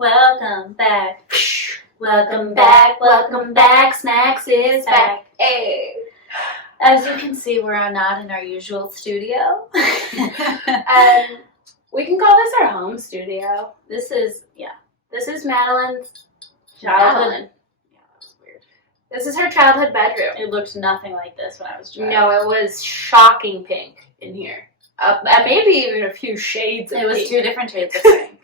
Welcome back. Welcome back. Welcome back. Snacks is back. Hey. As you can see, we're not in our usual studio. We can call this our home studio. This is Madeline's childhood. Madeline. Yeah, that was weird. This is her childhood bedroom. It looked nothing like this when I was driving. No, it was shocking pink in here. Maybe even a few shades of pink. It was 2 different shades of pink.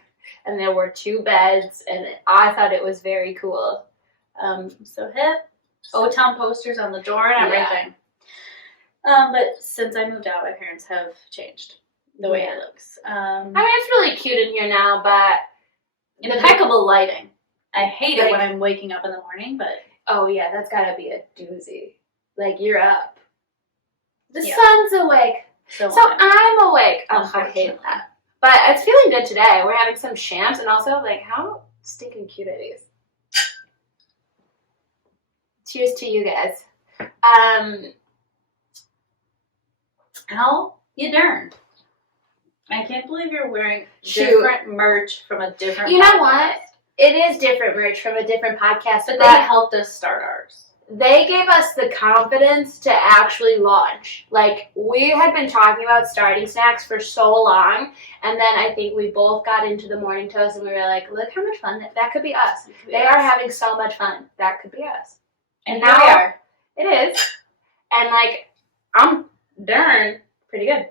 And there were 2 beds, and I thought it was very cool. So hip. O-Town posters on the door and everything. But since I moved out, my parents have changed the way it looks. I mean, it's really cute in here now, but impeccable lighting. I hate it when I'm waking up in the morning, but oh yeah, that's gotta be a doozy. Like, you're up. The Yeah. sun's awake. So I'm awake. Oh, I hate that. But it's feeling good today. We're having some shams, and also, like, how stinking cute are these? Cheers to you guys. How you darn. I can't believe you're wearing different merch from a different You know podcast. what? It is different merch from a different podcast, But they helped us start ours. They gave us the confidence to actually launch. Like, we had been talking about starting snacks for so long, and then I think we both got into the morning toast, and we were like, look how much fun that could be us. They are having so much fun. That could be us. And now we are. It is. And, like, I'm darn pretty good.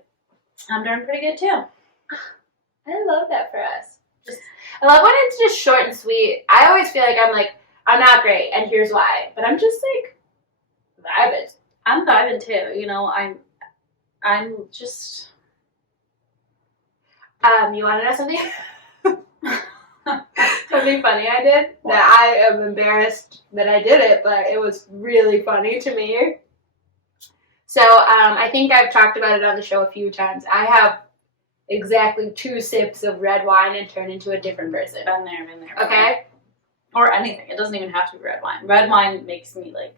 I'm doing pretty good too. I love that for us. I love when it's just short and sweet. I always feel like I'm not great, and here's why. But I'm just, like, vibing. I'm vibing too. You know, I'm just. You want to know something? Something funny I did that I am embarrassed that I did it, but it was really funny to me. So I think I've talked about it on the show a few times. I have exactly 2 sips of red wine and turn into a different person. Been there. Okay? Or anything. It doesn't even have to be red wine. Red wine makes me like.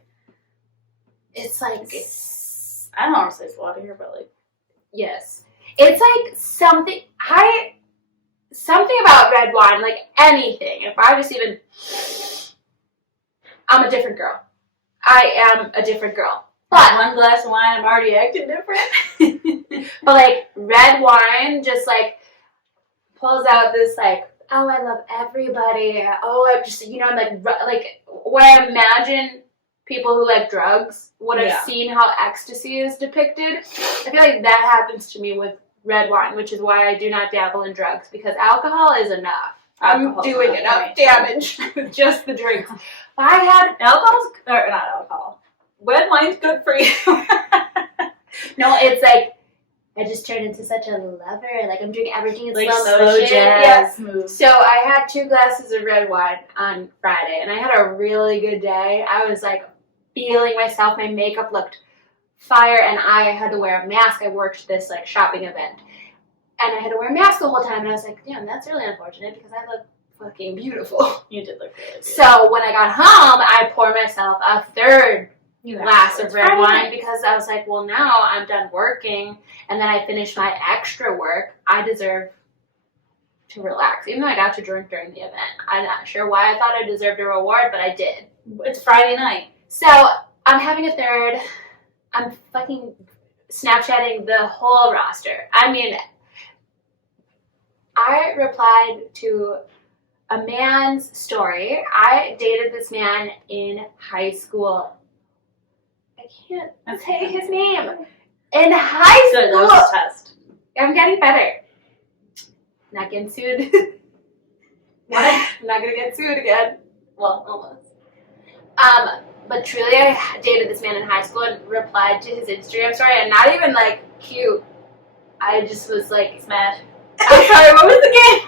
It's like. I don't know how to say water here, but like. Yes. It's like something. Something about red wine, like anything. If I just even. I'm a different girl. I am a different girl. But 1 glass of wine, I'm already acting different. But, like, red wine just, like, pulls out this, like, oh, I love everybody. Oh, I'm just, you know, I'm like, when I imagine people who like drugs would have seen how ecstasy is depicted, I feel like that happens to me with red wine, which is why I do not dabble in drugs, because alcohol is enough. I'm doing enough damage with just the drinks. I had not alcohol. Red wine's good for you. No, it's like I just turned into such a lover. Like, I'm drinking everything in like slow motion. Yes. So I had 2 glasses of red wine on Friday, and I had a really good day. I was like feeling myself. My makeup looked fire, and I had to wear a mask. I worked this like shopping event, and I had to wear a mask the whole time. And I was like, damn, that's really unfortunate because I look fucking beautiful. You did look really beautiful. So when I got home, I poured myself a 3rd glass of red wine because I was like, well, now I'm done working and then I finished my extra work. I deserve to relax, even though I got to drink during the event. I'm not sure why I thought I deserved a reward, but I did. It's Friday night. So I'm having a 3rd. I'm fucking Snapchatting the whole roster. I mean, I replied to a man's story. I dated this man in high school. I can't say his name. In high school. Good, that was a test. I'm getting better. Not getting sued. What? I'm not gonna get sued again. Well, almost. But truly, I dated this man in high school and replied to his Instagram story, and not even like cute. I just was like, smash. I'm sorry, what was the game?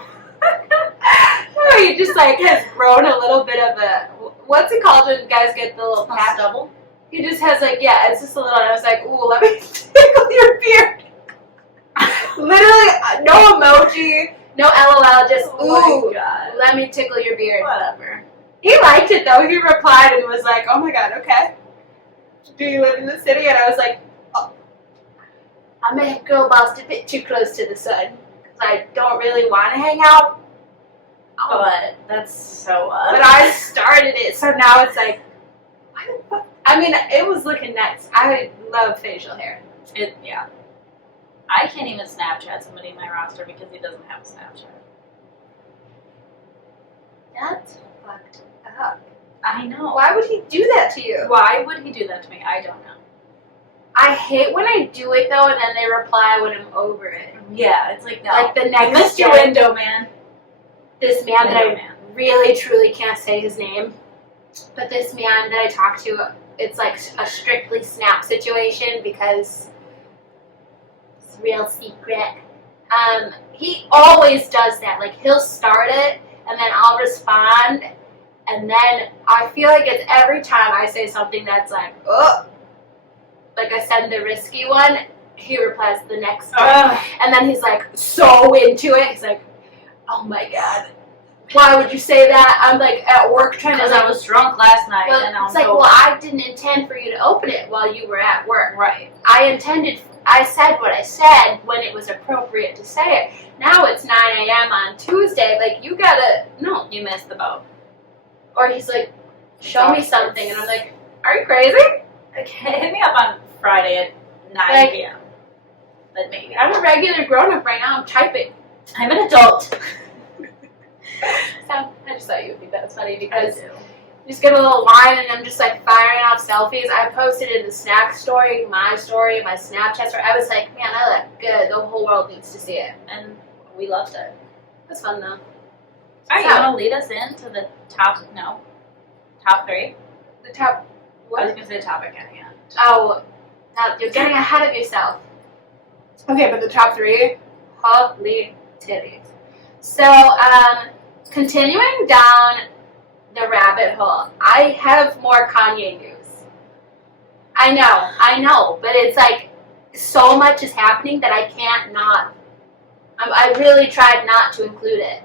No, he just like has grown a little bit of a, what's it called when guys get the little patch? Stubble? He just has like, yeah, it's just a little, and I was like, ooh, let me tickle your beard. Literally, no emoji, no LOL, just, ooh, let me tickle your beard. Whatever. He liked it though. He replied and was like, oh my god, okay. Do you live in the city? And I was like, oh. I'm a girl boss a bit too close to the sun because I don't really want to hang out But that's so But I started it, so now it's like, why the fuck? I mean, it was looking nice. I love facial hair. Yeah. I can't even Snapchat somebody in my roster because he doesn't have a Snapchat. That's fucked up. I know. Why would he do that to you? Why would he do that to me? I don't know. I hate when I do it though, and then they reply when I'm over it. Yeah, it's like, no. Like the You next missed your day, window, man. this man that Window I man. really truly can't say his name, but this man that I talked to, it's like a strictly Snap situation because it's a real secret. He always does that. Like, he'll start it, and then I'll respond, and then I feel like it's every time I say something that's like, oh, like I send the risky one, he replies the next one. And then he's like so into it. He's like, oh my God, why would you say that? I'm like at work trying to. Because I was drunk last night. Well, and it's like, well, I didn't intend for you to open it while you were at work. Right. I said what I said when it was appropriate to say it. Now it's 9 a.m. on Tuesday. Like, you gotta, no. You missed the boat. Or he's like, show me something. And I'm like, are you crazy? Okay, hit me up on Friday at 9 Like, p.m. But maybe. I'm a regular grown-up right now. I'm typing. I'm an adult. So I just thought you would think that was funny because you just get a little wine and I'm just like firing off selfies. I posted in the snack story, my Snapchat story. I was like, man, I look good. The whole world needs to see it. And we loved it. It was fun though. Alright, you want to lead us into the top three? The top, I was what? going to say top again. Oh, no, you're getting ahead of yourself. Okay, but the top three, holy titties. So, continuing down the rabbit hole, I have more Kanye news. I know, but it's like so much is happening that I can't not. I really tried not to include it.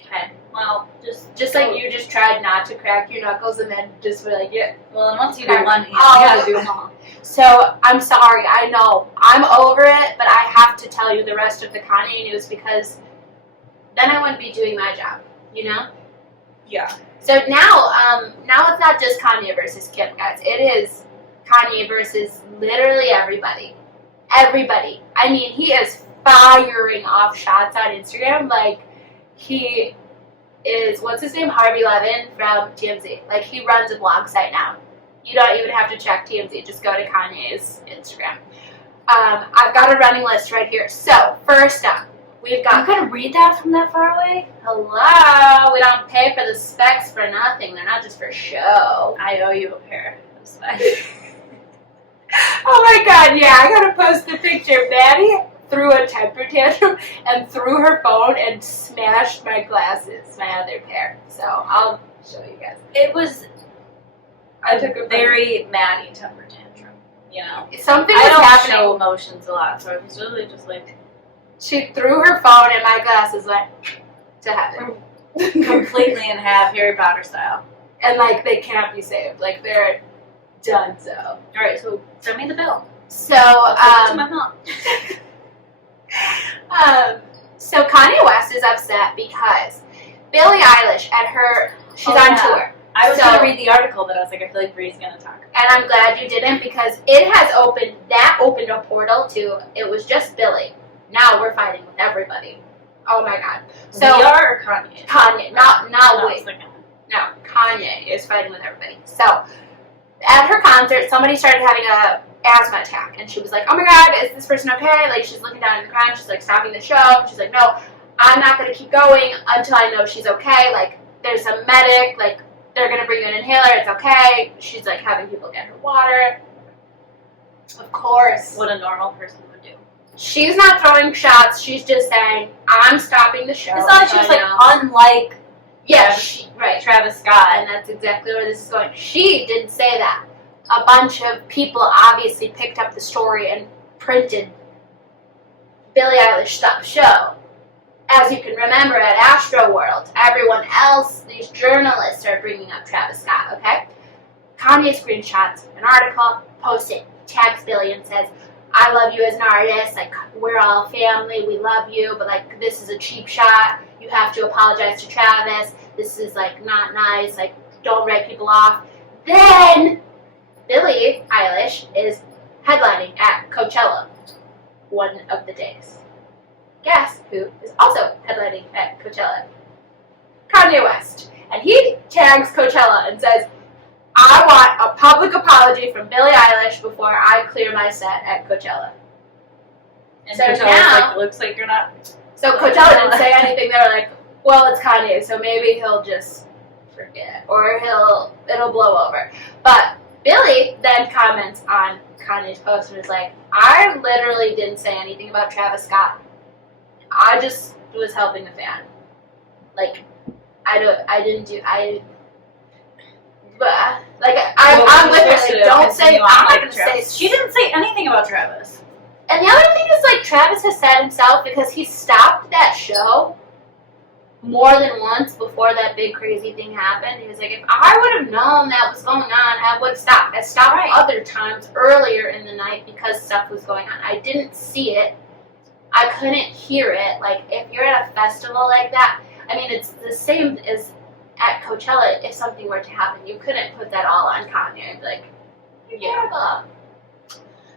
Okay. Well, Just like you just tried not to crack your knuckles and then just were like, yeah. Well, and once you do one, you Oh. gotta do them all. So, I'm sorry, I know. I'm over it, but I have to tell you the rest of the Kanye news because then I wouldn't be doing my job, you know? Yeah. So now it's not just Kanye versus Kim, guys. It is Kanye versus literally everybody. Everybody. I mean, he is firing off shots on Instagram. Like, he is, what's his name? Harvey Levin from TMZ. Like, he runs a blog site now. You don't even have to check TMZ. Just go to Kanye's Instagram. I've got a running list right here. So, first up, we've got... You can read that from that far away? Hello? We don't pay for the specs for nothing. They're not just for show. I owe you a pair of specs. Oh my God, yeah, I gotta post the picture. Maddie threw a temper tantrum and threw her phone and smashed my glasses, my other pair. So I'll show you guys. It was I took a very Maddie temper tantrum, you know? Something I was don't happening. show emotions a lot, so it's really just like She threw her phone and my glasses went to heaven. completely in half, Harry Potter style. And like they can't be saved. Like they're done so. Alright, so send me the bill. So I'll send it to my mom. So Kanye West is upset because Billie Eilish at her she's Oh, on yeah. tour. I was So- gonna read the article, but I was like, I feel like Bree's gonna talk. And I'm glad you didn't because it has opened a portal to it was just Billie. Now we're fighting with everybody. Oh my God. So We are or Kanye? Kanye, not No, we. it's like, No, Kanye is fighting with everybody. So, at her concert, somebody started having a asthma attack, and she was like, "Oh my God, is this person okay?" Like she's looking down at the ground. She's like stopping the show. She's like, "No, I'm not gonna keep going until I know she's okay. Like there's a medic. Like they're gonna bring you an inhaler. It's okay." She's like having people get her water. Of course, what a normal person would do. she's not throwing shots. She's just saying, "I'm stopping the show." It's not like she was until I like, know." unlike Yeah, Travis, Travis Scott. and that's exactly where this is going. She didn't say that. A bunch of people obviously picked up the story and printed Billie Eilish stop show. As you can remember at Astroworld, everyone else, these journalists are bringing up Travis Scott, okay? Kanye screenshots an article, posts it, tags Billie and says, I love you as an artist. Like, we're all family. We love you. But, like, this is a cheap shot. You have to apologize to Travis. This is, like, not nice. Like, don't write people off. Then Billie Eilish is headlining at Coachella one of the days. Guess who is also headlining at Coachella? Kanye West. And he tags Coachella and says, I want a public apology from Billie Eilish before I clear my set at Coachella. And So Coachella's now- like, looks like you're not. So Coachella didn't say anything. They were like, well, it's Kanye, so maybe he'll just forget. Or it'll blow over. But Billie then comments on Kanye's post and is like, I literally didn't say anything about Travis Scott. I just was helping the fan. Like, I'm with her. Like, don't say. I'm not gonna say. She didn't say anything about Travis. And the other thing is, like, Travis has said himself, because he stopped that show more than once before that big crazy thing happened. He was like, if I would have known that was going on, I would have stopped. I stopped other times earlier in the night because stuff was going on. I didn't see it. I couldn't hear it. Like, if you're at a festival like that, I mean, it's the same as at Coachella. If something were to happen, you couldn't put that all on Kanye and be like, you're terrible.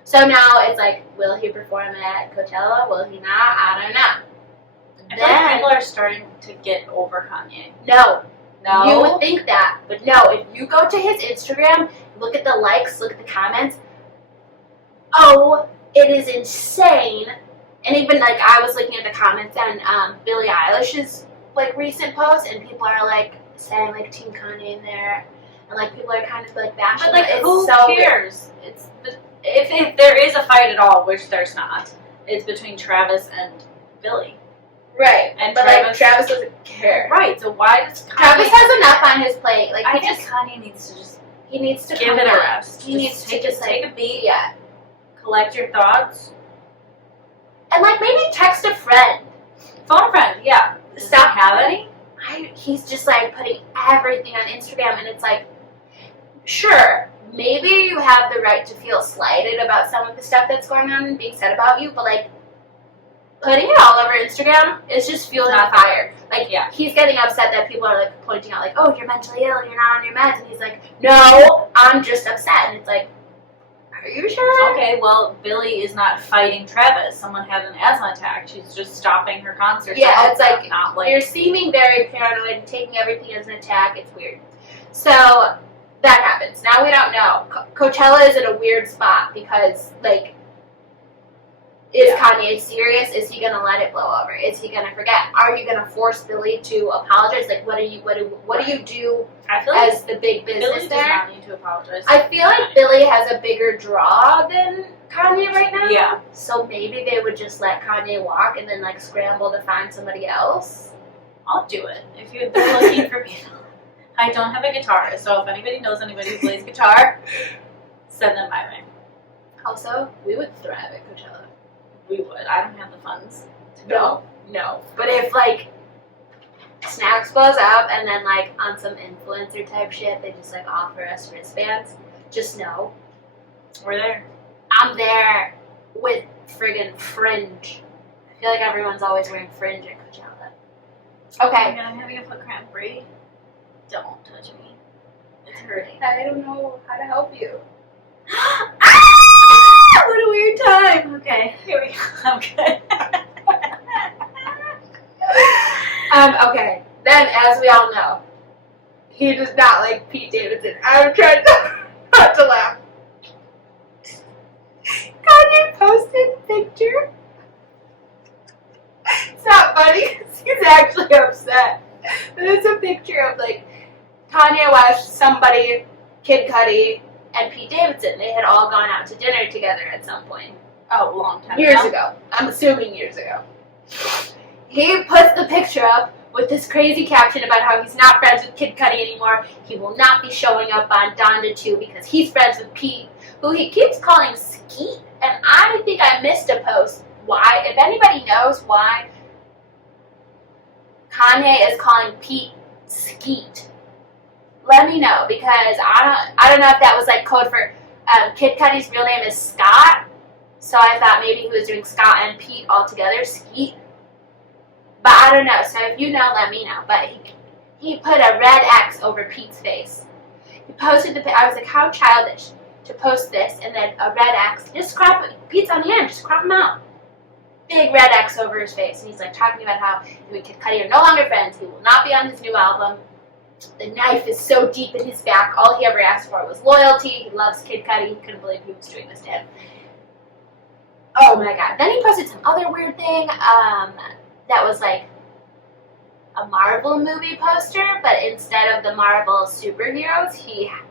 So now it's like, will he perform at Coachella? Will he not? I don't know. I feel like people are starting to get over Kanye. No. No? You would think that. But no, if you go to his Instagram, look at the likes, look at the comments. Oh, it is insane. And even, like, I was looking at the comments on Billie Eilish's, like, recent post, and people are, like, saying, like, Team Kanye in there. And, like, people are kind of, like, bashing. But, like, it's who so cares? If there is a fight at all, which there's not, it's between Travis and Billie. Right. And but, like, Travis doesn't care. Right, so why does Kanye... Travis has enough on his plate. Like, I think Kanye needs to just... He needs to give it a rest. He needs to just, take a beat. Yeah. Collect your thoughts. And, like, maybe text a friend. Phone a friend, yeah. Stop. Have any? He's just, like, putting everything on Instagram, and it's like, sure, maybe you have the right to feel slighted about some of the stuff that's going on and being said about you, but, like, putting it all over Instagram is just fueling the fire. Like, yeah. He's getting upset that people are, like, pointing out, like, oh, you're mentally ill, you're not on your meds, and he's like, no, I'm just upset, and it's like, are you sure? Okay, well, Billie is not fighting Travis. Someone had an asthma attack. She's just stopping her concert. Yeah, it's like, not like you're seeming very paranoid and taking everything as an attack. It's weird. So that happens. Now we don't know. Coachella is in a weird spot because, like, is Kanye serious? Is he gonna let it blow over? Is he gonna forget? Are you gonna force Billie to apologize? Like, what do you do I feel like as the big business Billie does there? not need to apologize. I feel like Billie has a bigger draw than Kanye right now. Yeah. So maybe they would just let Kanye walk and then, like, scramble to find somebody else. I'll do it. If you're looking for people. I don't have a guitar, so if anybody knows anybody who plays guitar, send them my way. Also, we would thrive at Coachella. We would. I don't have the funds to go. No. But if, like, Snacks blows up and then, like, on some influencer type shit, they just, like, offer us wristbands, just know. We're there. I'm there with friggin' fringe. I feel like everyone's always wearing fringe at Coachella. Okay. I'm having a foot cramp. Bree, don't touch me. It's hurting. I don't know how to help you. What a weird time. Okay, here we go. I'm good. Okay. Then, as we all know, he does not like Pete Davidson. I'm trying not to laugh. Kanye posted a picture. It's not funny because he's actually upset. But it's a picture of, like, Kanye West, somebody, Kid Cudi, and Pete Davidson. They had all gone out to dinner together at some point. Oh, a long time Years ago. I'm assuming years ago. He puts the picture up with this crazy caption about how he's not friends with Kid Cudi anymore. He will not be showing up on Donda 2 because he's friends with Pete, who he keeps calling Skeet. And I think I missed a post. Why? If anybody knows why Kanye is calling Pete Skeet, let me know, because I don't know if that was, like, code for Kid Cudi's real name is Scott, So I thought maybe he was doing Scott and Pete all together, Skeet. But I don't know. So if you know, let me know. But he put a red X over Pete's face. He posted I was like, how childish to post this and then a red X. Just crop it. Pete's on the end. Just crop him out. Big red X over his face. And he's like talking about how him and Kid Cudi are no longer friends. He will not be on his new album. The knife is so deep in his back. All he ever asked for was loyalty. He loves Kid Cudi. He couldn't believe he was doing this to him. Oh my god. Then he posted some other weird thing that was like a Marvel movie poster, but instead of the Marvel superheroes,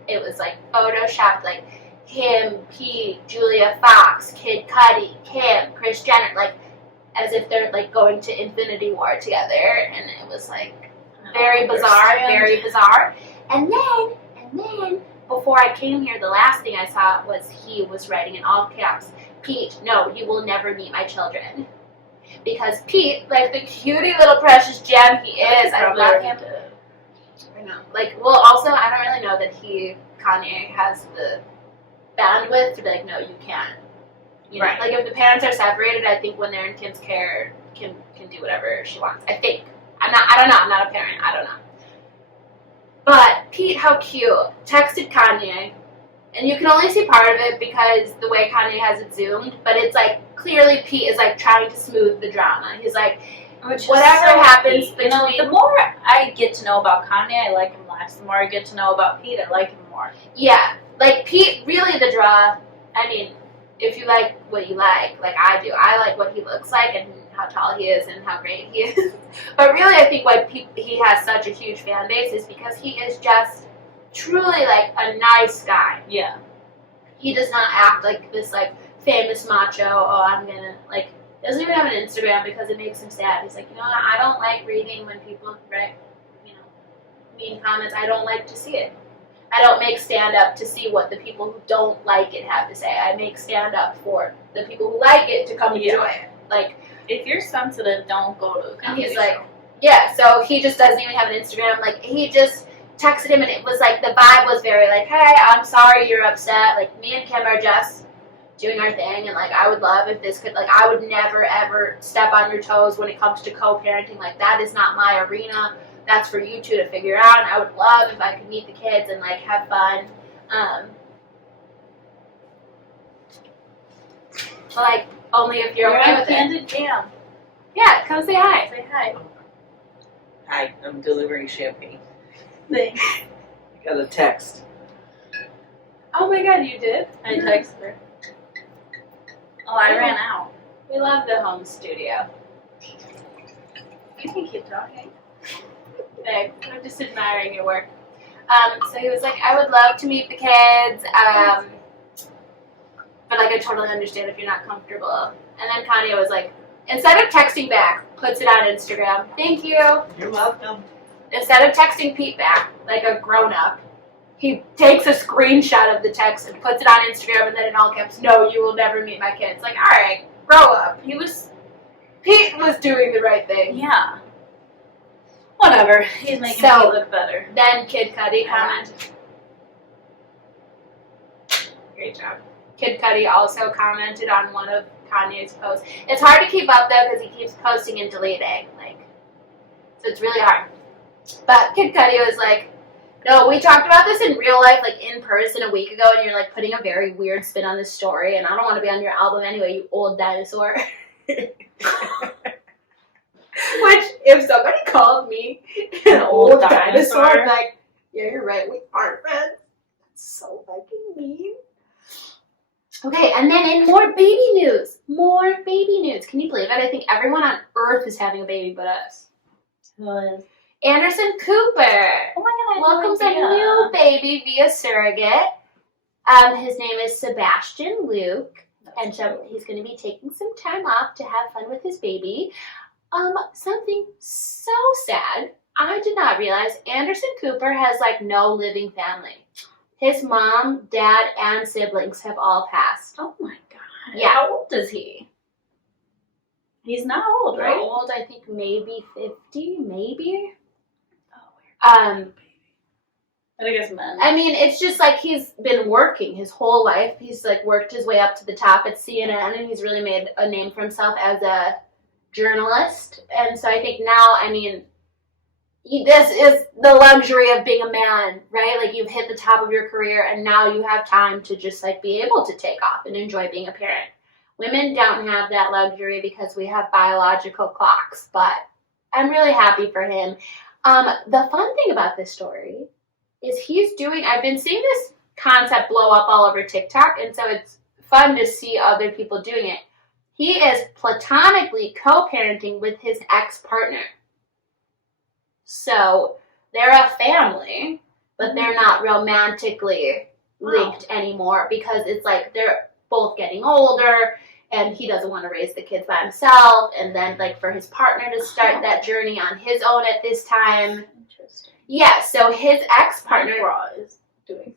it was like photoshopped like him, Pete, Julia Fox, Kid Cudi, Kim, Kris Jenner, like as if they're like going to Infinity War together, and it was like very bizarre. And then before I came here, the last thing I saw was he was writing in all caps, Pete, no, you will never meet my children. Because Pete, like the cutie little precious gem he is, I love him. I know. Like, well, also, I don't really know that Kanye has the bandwidth to be like, no, you can't. You know? Right. Like, if the parents are separated, I think when they're in Kim's care, Kim can do whatever she wants. I think. I don't know. I'm not a parent. I don't know. But Pete, how cute, texted Kanye. And you can only see part of it because the way Kanye has it zoomed, but it's like clearly Pete is like trying to smooth the drama. He's like, whatever happens between. You know, the more I get to know about Kanye, I like him less. The more I get to know about Pete, I like him more. Yeah, like Pete, really the draw. I mean, if you like what you like I do, I like what he looks like and how tall he is and how great he is. But really, I think why he has such a huge fan base is because he is just truly like a nice guy. Yeah. He does not act like this like famous macho, oh I'm gonna like doesn't even have an Instagram because it makes him sad. He's like, you know, I don't like reading when people write, you know, mean comments. I don't like to see it. I don't make stand up to see what the people who don't like it have to say. I make stand up for the people who like it to come enjoy it. Like if you're sensitive, don't go to a comedy show. He's like, yeah, so he just doesn't even have an Instagram. Like he just texted him and it was like the vibe was very like, hey, I'm sorry you're upset. Like me and Kim are just doing our thing and like I would love if this could like I would never ever step on your toes when it comes to co-parenting. Like that is not my arena. That's for you two to figure out. And I would love if I could meet the kids and like have fun. Like only if you're okay with candid jam. Yeah, come say hi. Say hi. Hi, I'm delivering champagne. Thanks. I got a text. Oh my god, you did? I texted her. Oh, I ran out. We love the home studio. You can keep talking. Thanks. I'm just admiring your work. So he was like, I would love to meet the kids, but like I totally understand if you're not comfortable. And then Kanye was like, instead of texting back, puts it on Instagram. Thank you. You're welcome. Instead of texting Pete back, like a grown-up, he takes a screenshot of the text and puts it on Instagram and then in all caps, no, you will never meet my kids. Like, all right, grow up. Pete was doing the right thing. Yeah. Whatever. He's making me look better. Then Kid Cudi commented. Great job. Kid Cudi also commented on one of Kanye's posts. It's hard to keep up though because he keeps posting and deleting. Like, so it's really hard. But Kid Cudi was like, no, we talked about this in real life, like in person a week ago, and you're like putting a very weird spin on this story, and I don't want to be on your album anyway, you old dinosaur. Which, if somebody called me an old dinosaur, I'd be like, yeah, you're right, we aren't friends. That's so fucking mean. Okay, and then in more baby news. Can you believe it? I think everyone on Earth is having a baby but us. Who is? Anderson Cooper. Oh my god, welcomes a new baby via surrogate. His name is Sebastian Luke, and so he's going to be taking some time off to have fun with his baby. Something so sad. I did not realize Anderson Cooper has like no living family. His mom, dad, and siblings have all passed. Oh my god. Yeah. How old is he? He's not old, right? How old? I think maybe 50, maybe. Oh, weird. I guess men. I mean, it's just like he's been working his whole life. He's like worked his way up to the top at CNN, and he's really made a name for himself as a journalist. And so I think now, I mean, this is the luxury of being a man, right? Like you've hit the top of your career, and now you have time to just like be able to take off and enjoy being a parent. Women don't have that luxury because we have biological clocks, but I'm really happy for him. The fun thing about this story is I've been seeing this concept blow up all over TikTok, and so it's fun to see other people doing it. He is platonically co-parenting with his ex-partner. So they're a family, but they're not romantically linked anymore because it's like they're both getting older, and he doesn't want to raise the kids by himself, and then like for his partner to start that journey on his own at this time. Interesting. Yeah, so his ex-partner is doing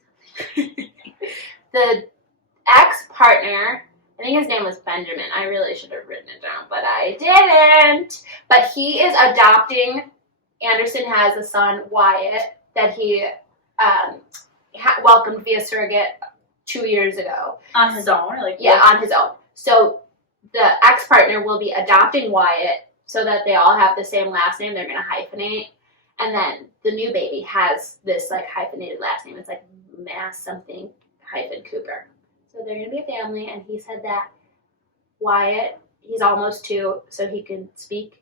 the ex-partner, I think his name was Benjamin. I really should have written it down, but I didn't. But he is adopting. Anderson has a son, Wyatt, that he welcomed via surrogate 2 years ago. on his own, or like On his own. So the ex-partner will be adopting Wyatt so that they all have the same last name. They're going to hyphenate. And then the new baby has this like hyphenated last name. It's like Mass something hyphen Cooper. So they're going to be a family. And he said that Wyatt, he's almost 2, so he can speak,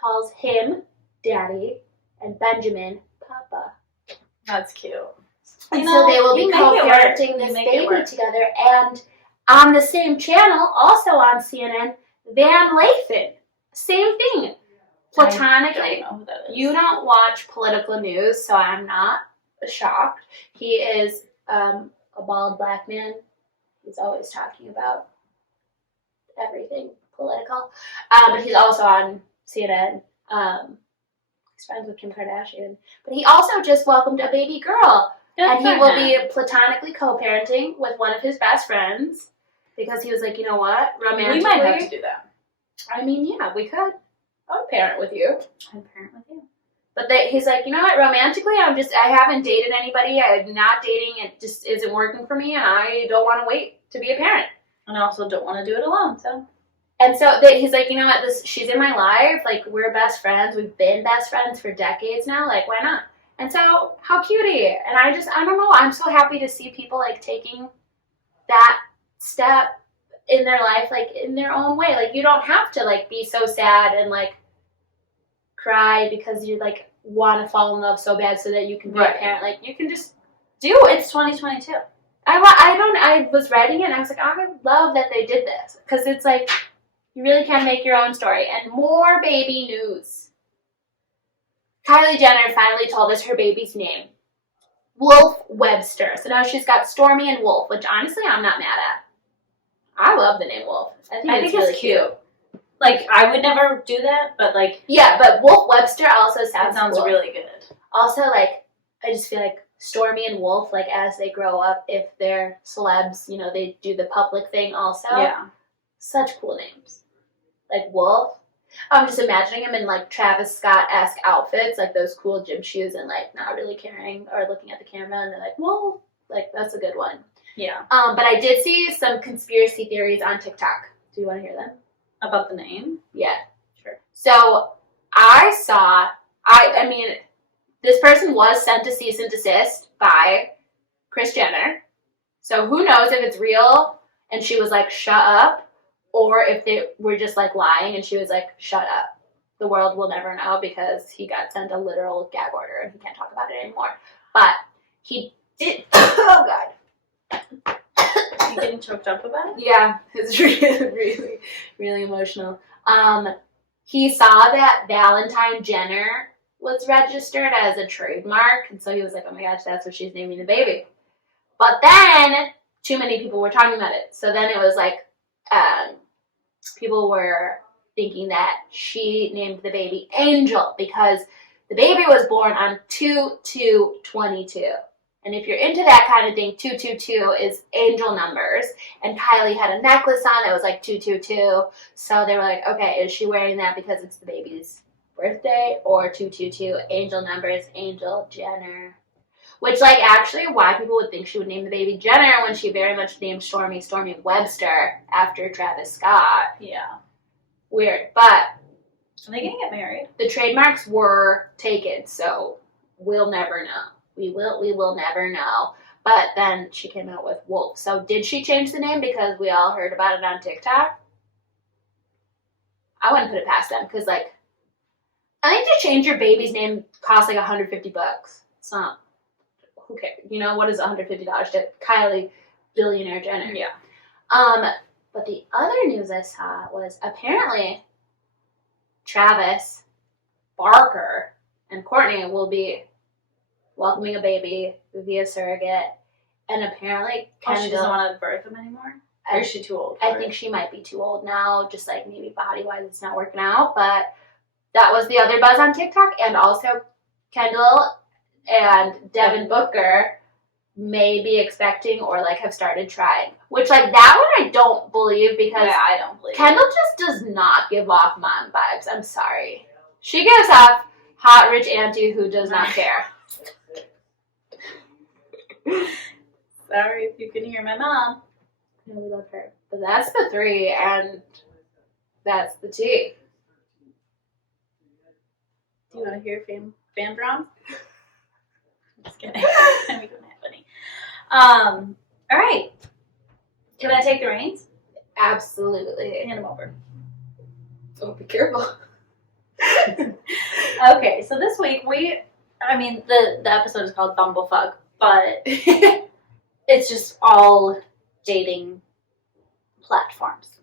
calls him Daddy and Benjamin Papa. That's cute. And so they will be co-parenting this baby together. And on the same channel, also on CNN, Van Lathan. Same thing. Platonically. I don't know who that is. You don't watch political news, so I'm not shocked. He is a bald black man. He's always talking about everything political. But he's also on CNN. He's friends with Kim Kardashian. But he also just welcomed a baby girl. And he will be platonically co-parenting with one of his best friends because he was like, you know what? Romantically. We might have to do that. I mean, yeah, we could. I'll parent with you. I'd parent with you. But he's like, you know what? Romantically, I haven't dated anybody. I'm not dating. It just isn't working for me. And I don't want to wait to be a parent. And I also don't want to do it alone, so. And so he's like, you know what? She's in my life. Like, we're best friends. We've been best friends for decades now. Like, why not? And so, how cutie. And I don't know. I'm so happy to see people, like, taking that step in their life, like, in their own way. Like, you don't have to, like, be so sad and, like, cry because you, like, want to fall in love so bad so that you can be a parent. Like, you can just do it. It's 2022. I was writing it and I was like, I love that they did this. Because it's like, you really can make your own story. And more baby news. Kylie Jenner finally told us her baby's name. Wolf Webster. So now she's got Stormy and Wolf, which honestly I'm not mad at. I love the name Wolf. I think it's really cute. Like, I would never do that, but like... Yeah, but Wolf Webster also sounds cool. really good. Also, like, I just feel like Stormy and Wolf, like, as they grow up, if they're celebs, you know, they do the public thing also. Yeah. Such cool names. Like, Wolf. I'm just imagining him in, like, Travis Scott-esque outfits, like those cool gym shoes and, like, not really caring or looking at the camera, and they're like, Wolf. Like, that's a good one. Yeah. But I did see some conspiracy theories on TikTok. Do you want to hear them? About the name? Yeah. Sure. So, I mean, this person was sent to cease and desist by Kris Jenner. So, who knows if it's real and she was like, shut up, or if they were just like lying and she was like, shut up. The world will never know because he got sent a literal gag order and he can't talk about it anymore. But he did. Oh, God. You getting choked up about it? Yeah, it's really, really emotional. He saw that Valentine Jenner was registered as a trademark, and so he was like, oh my gosh, that's what she's naming the baby. But then, too many people were talking about it. So then it was like, people were thinking that she named the baby Angel because the baby was born on 2/2/22. And if you're into that kind of thing, 222 is angel numbers. And Kylie had a necklace on that was like 222. So they were like, okay, is she wearing that because it's the baby's birthday? Or 222, angel numbers, Angel Jenner. Which, like, actually why people would think she would name the baby Jenner when she very much named Stormy Webster after Travis Scott. Yeah. Weird. But are they gonna get married? The trademarks were taken, so we'll never know. We will never know. But then she came out with Wolf. So did she change the name because we all heard about it on TikTok? I wouldn't put it past them because, like, I think to change your baby's name costs like $150. It's not. Who cares? You know, what is $150 to Kylie, billionaire Jenner? Yeah. But the other news I saw was apparently Travis Barker and Courtney will be welcoming a baby via surrogate, and apparently Kendall. She doesn't want to birth him anymore? Or is she too old? I think she might be too old now, just like maybe body-wise it's not working out, but that was the other buzz on TikTok, and also Kendall and Devin Booker may be expecting or like have started trying. Which like that one I don't believe because I don't believe Kendall just does not give off mom vibes. I'm sorry. She gives off hot rich auntie who does not care. Sorry if you can hear my mom. No, we love her. But that's the 3 and that's the T. Do you want to hear fan drum? Just kidding. We don't have any. All right. Can I take the reins? Absolutely. Hand them over. Oh, be careful. Okay, so this week the episode is called Bumble Fuck, but it's just all dating platforms.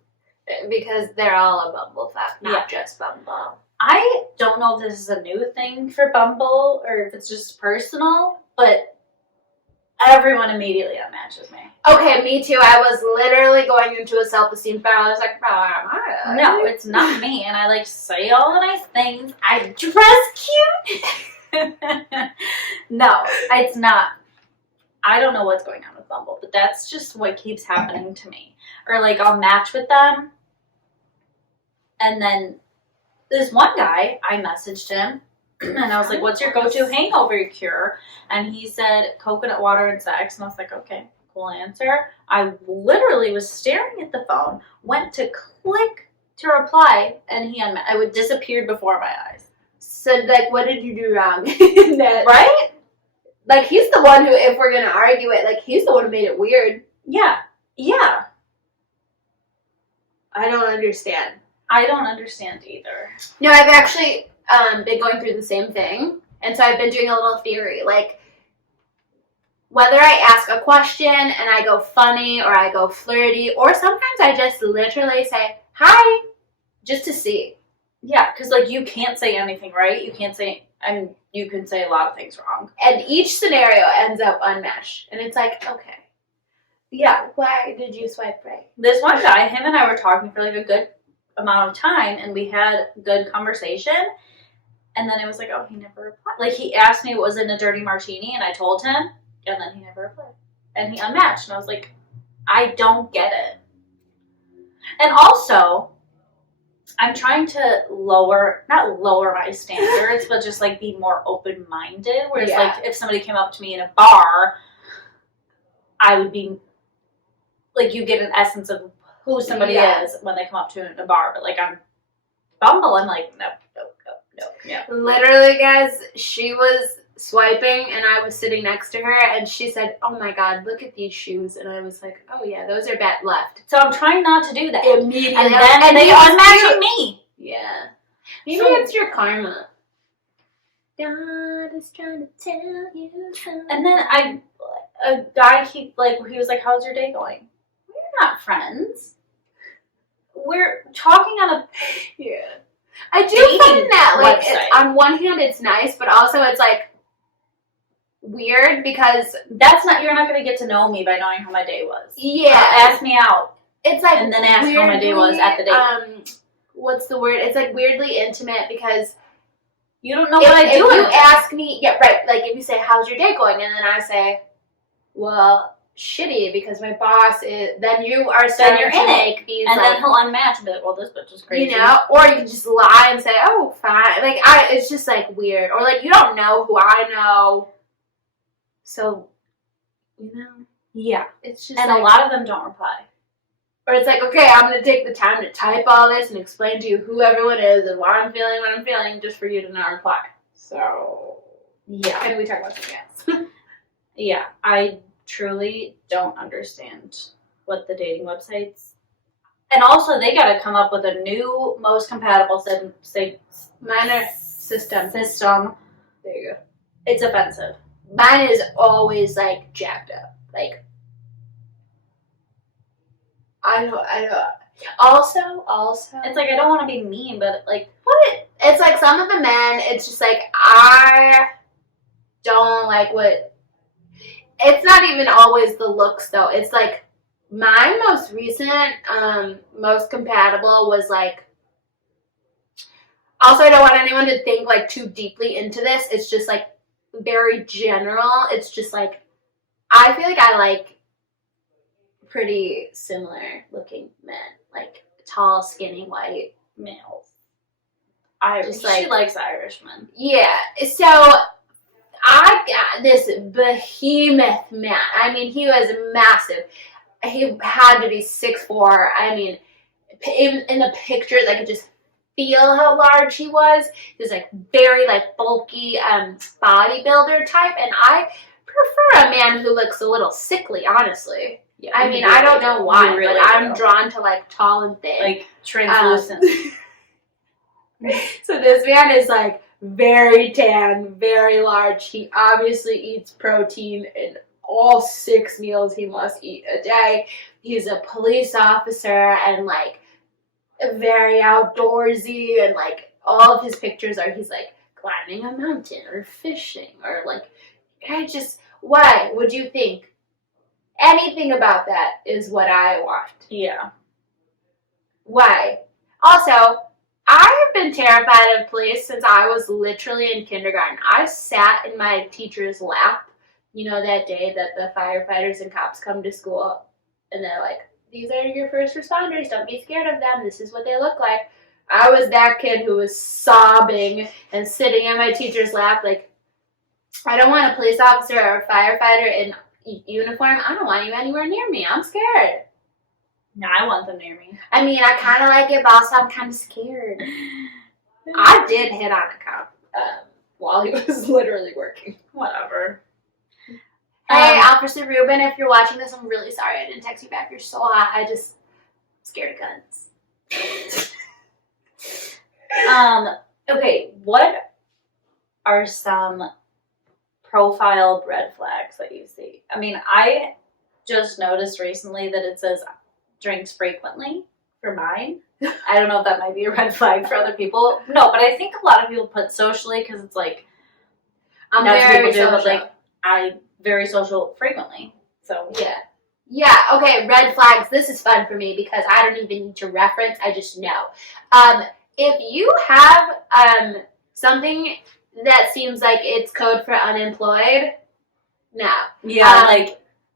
Because they're all a Bumble fuck, not just Bumble. I don't know if this is a new thing for Bumble or if it's just personal, but everyone immediately unmatches me. Okay, me too. I was literally going into a self-esteem battle. I was like, bro, am I? No, it's not me. And I like say all the nice things. I dress cute. No, it's not. I don't know what's going on with Bumble, but that's just what keeps happening to me. Or like I'll match with them, and then this one guy, I messaged him, and I was like, what's your go-to hangover cure? And he said coconut water and sex, and I was like, okay, cool answer. I literally was staring at the phone, went to click to reply, and it disappeared before my eyes. So, like, what did you do wrong? Right? Like, he's the one who, if we're going to argue it, like, he's the one who made it weird. Yeah. Yeah. I don't understand. I don't understand either. No, I've actually been going through the same thing. And so I've been doing a little theory. Like, whether I ask a question and I go funny or I go flirty, or sometimes I just literally say, hi, just to see. Yeah, because, like, you can't say anything right. You can't say, you can say a lot of things wrong. And each scenario ends up unmatched. And it's like, okay. Yeah, why did you swipe right? This one guy, him and I were talking for, like, a good amount of time, and we had good conversation. And then it was like, oh, he never replied. Like, he asked me what was in a dirty martini, and I told him, and then he never replied. And he unmatched, and I was like, I don't get it. And also, I'm trying to not lower my standards, but just, like, be more open-minded. Whereas, like, if somebody came up to me in a bar, I would be, like, you get an essence of who somebody is when they come up to you in a bar. But, like, on Bumble, I'm like, no. Literally, guys, she was swiping, and I was sitting next to her, and she said, oh, my God, look at these shoes. And I was like, oh, yeah, those are bet left. So I'm trying not to do that. Immediately. And then they unmatching me. Yeah. Maybe it's your karma. God is trying to tell you something. And then a guy, he was like, how's your day going? We're not friends. We're talking on a... Yeah. I do find that, like, on one hand it's nice, but also it's, like, weird because... You're not going to get to know me by knowing how my day was. Yeah. Ask me out. It's, like, and then ask how my day was at the date. What's the word? It's, like, weirdly intimate because... You don't know what I do. If you ask me... Yeah, right. Like, if you say, how's your day going? And then I say, well... shitty because my boss is. Then you are starting to make these, and then he'll unmatch and be like, "Well, this bitch is crazy," you know. Or you can just lie and say, "Oh, fine." Like it's just like weird. Or like you don't know who I know, So, Yeah. it's just And like, a lot of them don't reply. or it's like, okay, I'm going to take the time to type all this and explain to you who everyone is and why I'm feeling what I'm feeling just for you to not reply. So, Yeah. maybe we talk about something else. Yeah. I truly don't understand what the dating websites. And also, they got to come up with a new, most compatible Minor system. There you go. It's offensive. Mine is always, like, jacked up. Like, I don't. Also. It's like, I don't want to be mean, but like, what? It's like some of the men, it's just like, I don't like what. It's not even always the looks, though. It's like, my most recent, most compatible was like, also, I don't want anyone to think like too deeply into this. It's just like very general. It's just like, I feel like I like pretty similar looking men, like tall, skinny, white males. She likes Irishmen. Yeah, so I got this behemoth man. I mean, he was massive. He had to be 6'4". I mean, in the pictures, I could just feel how large he was. He was like very like bulky bodybuilder type, and I prefer a man who looks a little sickly, honestly. Yeah, I mean, I don't know why, really but I'm do. drawn to like tall and thin. Like translucent. So this man is like very tan, very large. He obviously eats protein in all 6 meals he must eat a day. He's a police officer and like very outdoorsy, and like all of his pictures are he's like climbing a mountain or fishing or like, why would you think anything about that is what I want? Yeah. Why? Also, I have been terrified of police since I was literally in kindergarten. I sat in my teacher's lap, that day that the firefighters and cops come to school, and they're like, these are your first responders, don't be scared of them, this is what they look like. I was that kid who was sobbing and sitting in my teacher's lap like, I don't want a police officer or a firefighter in uniform. I don't want you anywhere near me. I'm scared. No, I want them near me. I mean, I kind of like it, but also I'm kind of scared. I did hit on a cop while he was literally working. Whatever. Hey, Officer Rubin, if you're watching this, I'm really sorry I didn't text you back. You're so hot. I just scared of guns. Okay, what are some profile red flags that you see? I mean, I just noticed recently that it says drinks frequently for mine. I don't know if that might be a red flag for other people. No, but I think a lot of people put socially because it's like, I'm that's what very people do, social. but like, I very social frequently. So Yeah. Yeah, okay, red flags. This is fun for me because I don't even need to reference. I just know. If you have something that seems like it's code for unemployed, no. yeah,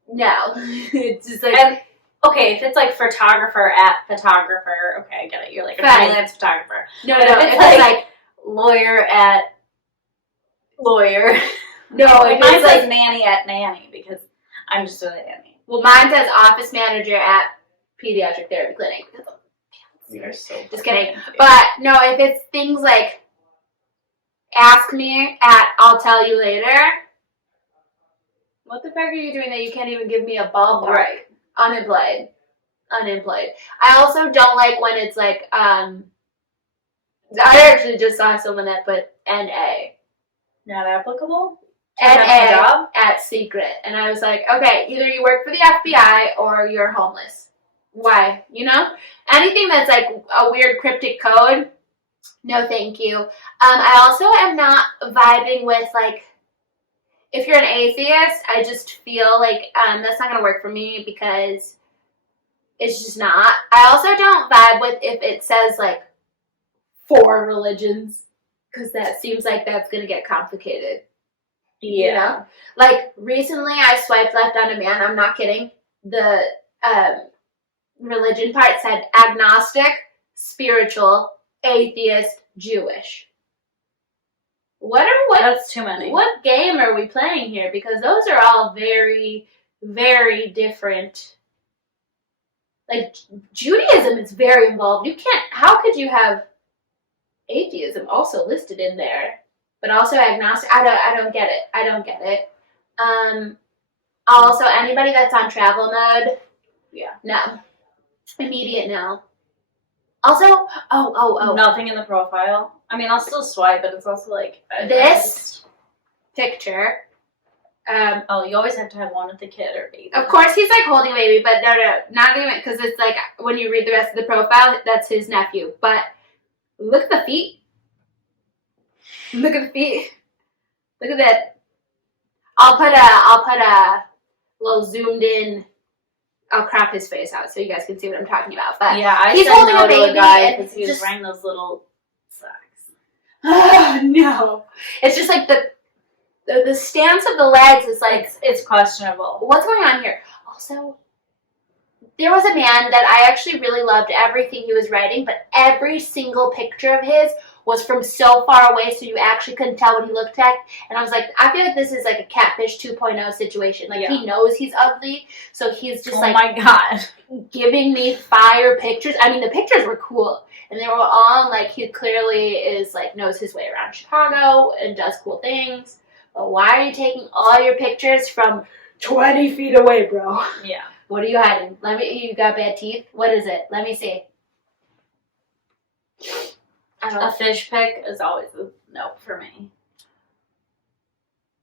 No. It's just like... and, okay, if it's like photographer, okay, I get it. You're like a Fine. freelance photographer. No, But no, if it's it's like lawyer. No, Like if mine it's says like... nanny at nanny because I'm just a nanny. Well, mine says office manager at pediatric therapy clinic. You're so Just kidding. But no, if it's things like ask me at I'll tell you later. What the fuck are you doing that you can't even give me a ballpark? Right. Unemployed. I also don't like when it's like, I actually just saw someone that put NA. Not applicable? NA job? at secret. And I was like, okay, either you work for the FBI or you're homeless. Why? Anything that's like a weird cryptic code, no thank you. I also am not vibing with like, if you're an atheist, I just feel like that's not going to work for me because it's just not. I also don't vibe with if it says like 4 religions because that seems like that's going to get complicated. Yeah. Like recently I swiped left on a man, I'm not kidding. The religion part said agnostic, spiritual, atheist, Jewish. What That's too many. What game are we playing here? Because those are all very, very different. Like, Judaism is very involved. You can't, how could you have atheism also listed in there, but also agnostic? I don't get it. Also, anybody that's on travel mode, Yeah. no. Immediate no. Also, Nothing in the profile. I mean, I'll still swipe, but it's also like this picture. Oh, you always have to have one with the kid or baby. Of course, he's like holding a baby, but no, not even, because it's like when you read the rest of the profile, that's his nephew. But look at the feet. Look at the feet. Look at that. I'll put a little zoomed in. I'll crop his face out so you guys can see what I'm talking about. But yeah, I he's said holding no a to baby a guy and because he was just wearing those little socks. Oh, no. It's just like the stance of the legs is like, It's questionable. what's going on here? Also, there was a man that I actually really loved everything he was writing, but every single picture of his was from so far away, so you actually couldn't tell what he looked like. And I was like, I feel like this is like a Catfish 2.0 situation. Like, he knows he's ugly, so he's just my God, giving me fire pictures. I mean, the pictures were cool, and they were all like, he clearly is like, knows his way around Chicago and does cool things. But why are you taking all your pictures from 20 feet away, bro? Yeah. What are you hiding? You got bad teeth? What is it? Let me see. A fish pic is always a no for me.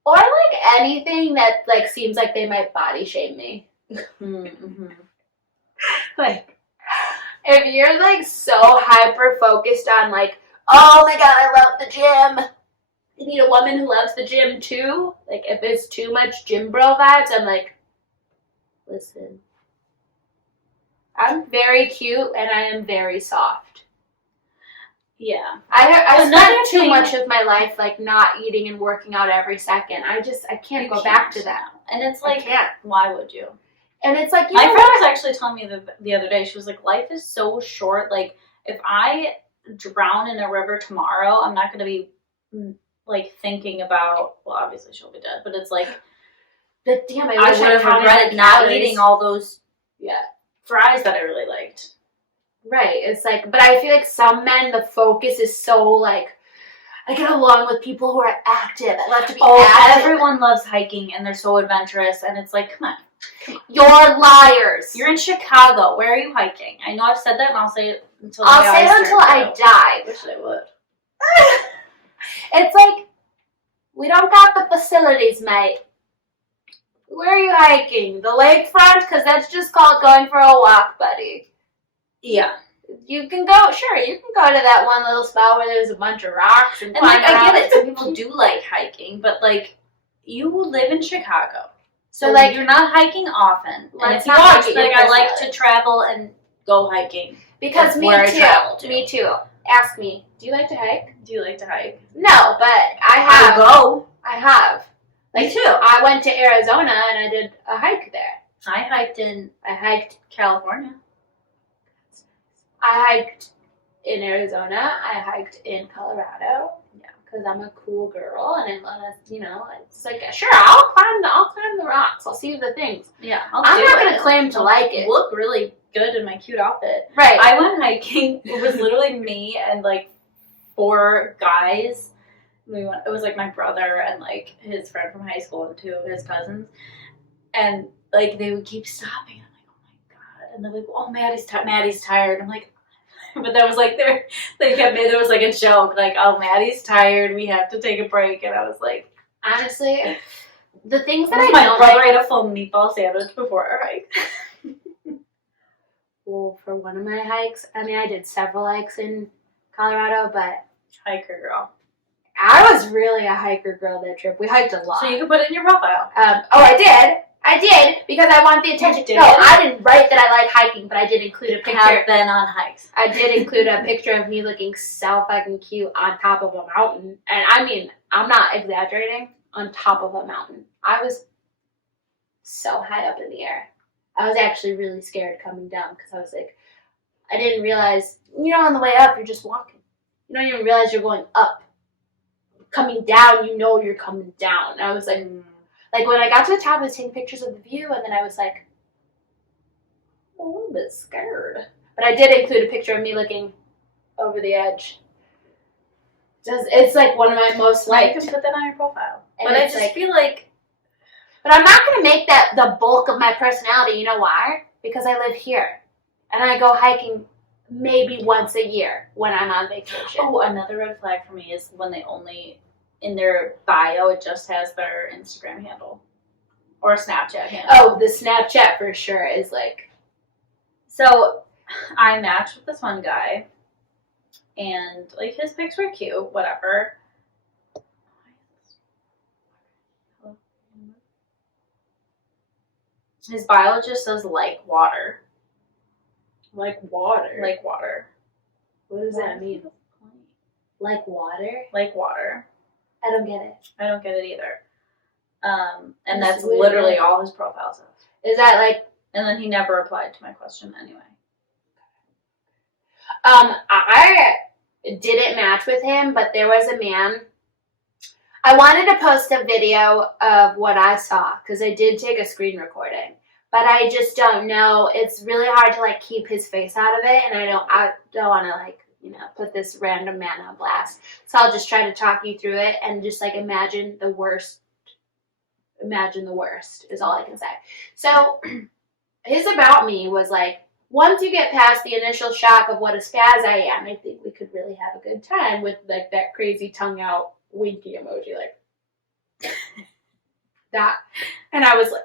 Or like anything that like seems like they might body shame me. Mm-hmm. Like, if you're like so hyper focused on like, oh my god, I love the gym. I need a woman who loves the gym too. Like, if it's too much gym bro vibes, I'm like, listen, I'm very cute and I am very soft. Yeah. I Another spent too thing- much of my life like not eating and working out every second. I can't go back to that. And it's I like, can't. why would you? And it's like, My friend was actually telling me the other day, she was like, life is so short. Like, if I drown in a river tomorrow, I'm not going to be like thinking about, well, obviously she'll be dead, but it's like, but damn, I I wish would I have counted regretted my not calories. eating all those Yeah. fries that I really liked. Right. It's like, but I feel like some men, the focus is so like, I get along with people who are active. I love to be active. Everyone loves hiking and they're so adventurous, and it's like, come on. You're liars. You're in Chicago. Where are you hiking? I know I've said that, and I'll say it until I die. I wish I would. It's like, we don't got the facilities, mate. Where are you hiking? The lakefront? Because that's just called going for a walk, buddy. Yeah. You can go to that one little spot where there's a bunch of rocks and And like, I around. get it. Some people do like hiking, but like, you live in Chicago. So like, you're not hiking often. And let's if you not are, make it your like, I like to personality. travel and go hiking. because That's me where I travel too. to. Me too. Ask me, do you like to hike? Do you like to hike? No, but I have. go. I have. Me Like, too. I went to Arizona and I did a hike there. I hiked in California. I hiked in Arizona. I hiked in Colorado. Yeah, because I'm a cool girl and I love, it's like, sure, I'll climb the rocks. I'll see the things. Yeah, I'm not gonna claim to like it. Look really good in my cute outfit. Right. I went hiking. It was literally me and like 4 guys. It was like my brother and like his friend from high school and 2 of his cousins. And like they would keep stopping. I'm like, oh my god. And they're like, oh, Maddie's tired. I'm like, but that was like there was like a joke, like, oh, Maddie's tired. We have to take a break. And I was like, honestly, the things that my I don't brother like. ate a full meatball sandwich before our hike. Well, for one of my hikes, I mean, I did several hikes in Colorado, but Hiker girl. I was really a hiker girl that trip. We hiked a lot. So you can put it in your profile. I did because I want the attention. did? No, I didn't write that I like hiking, but I did include a picture. Have been on hikes. I did include a picture of me looking so fucking cute on top of a mountain. And I mean, I'm not exaggerating, on top of a mountain. I was so high up in the air. I was actually really scared coming down because I was like, I didn't realize, on the way up, you're just walking. You don't even realize you're going up. coming down, you know you're coming down. And I was like when I got to the top, I was taking pictures of the view, and then I was like, I'm a little bit scared. But I did include a picture of me looking over the edge. It's like one of my most liked. You can put that on your profile. And but I just feel like. But I'm not going to make that the bulk of my personality. You know why? Because I live here. And I go hiking maybe once a year when I'm on vacation. Oh, another red flag for me is when they only, in their bio, it just has their Instagram handle. Or Snapchat handle. Oh, the Snapchat for sure is like. So, I matched with this one guy. And, like, his pics were cute, whatever. His bio just says, like water. Like water? Like water. What does that mean? Like water? Like water. I don't get it. I don't get it either. And That's that's weird, literally right? all his profile says. Is that like... And then he never replied to my question anyway. I didn't match with him, but there was a man. I wanted to post a video of what I saw, because I did take a screen recording. But I just don't know. It's really hard to, like, keep his face out of it, and I don't want to, like, you know, put this random man on blast. So I'll just try to talk you through it and just, like, imagine the worst. Imagine the worst is all I can say. So his about me was, like, once you get past the initial shock of what a spaz I am, I think we could really have a good time with, like, that crazy tongue out winky emoji, like, that. And I was like,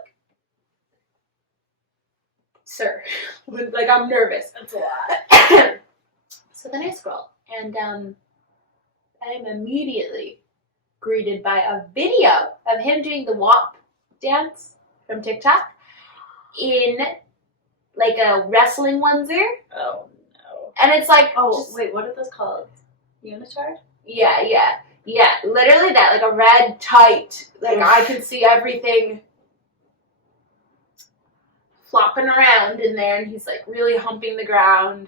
sir, like, I'm nervous. That's a lot. So then I scroll, and I am immediately greeted by a video of him doing the WAP dance from TikTok in, like, a wrestling onesie. Oh, no. And it's like... wait, what are those called? Unitard? Yeah, literally that, like a red tight, like I could see everything flopping around in there, and he's like really humping the ground.